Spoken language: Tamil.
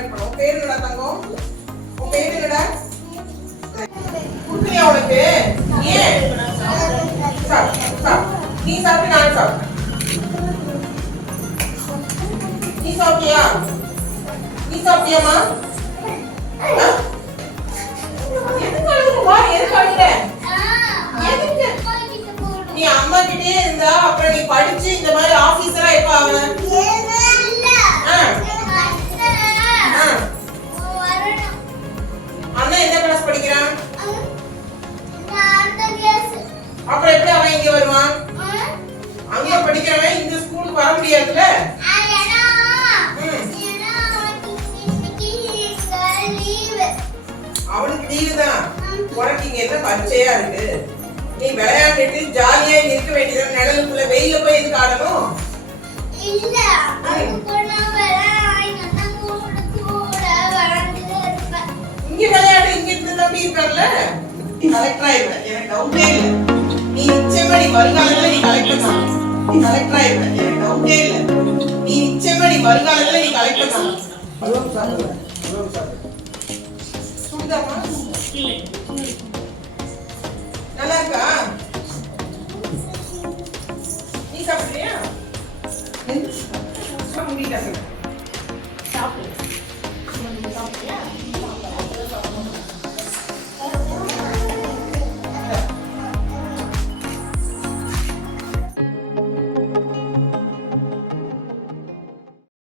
செலக்ட் பண்ணு. பேர் என்னடா தங்கம்? உன் பேர் என்னடா? குடுக்கலையா உனக்கு? ஏன்? நீ சாப்பிட்டு நான் சாப்பிட்டேன். நீ சாப்பிட்டியா? நீ சாப்பிட்டியாமா? நீ அம்மா கிட்டே இருந்தா அப்புறம் நீ படிச்சு இந்த மாதிரி ஆபீசரா எப்ப ஆவ? அண்ணா எந்த கிளாஸ் படிக்கிறான்? அப்புறம் எப்படி அவன் இங்க வருவான்? அங்க படிக்கிறவன் இந்த ஸ்கூலுக்கு வர முடியாதுல்ல? அவனுக்கு லீவு தான். உனக்கு இங்க என்ன பரீட்சையா இருக்கு? நீ விளையாண்டுட்டு ஜாலியா இருக்க வேண்டியது. நிழலுக்குள்ள வெயில போய் எதுக்கு ஆடணும்? இல்ல இங்க விளையாடு. இங்க இருந்து தம்பி இருக்கான்ல, நீ கலெக்டர் ஆயிடுவ. எனக்கு டவுட்டே இல்ல. நீ நிச்சயமா நீ வருங்காலத்துல நீ கலெக்டர் தான். நீ கலெக்டர் ஆயிடுவ. எனக்கு டவுட்டே இல்ல. நீ நிச்சயமா நீ வருங்காலத்துல நீ கலெக்டர் தான். சுடுதாமா? நல்லா இருக்கா? நீ சாப்பிடுறியா? முடியல. சாப்பிடு. சாப்பிடுறியா?